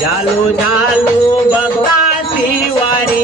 ಜಾಲು ಜಾಲು ಬಿ ವಾರಿ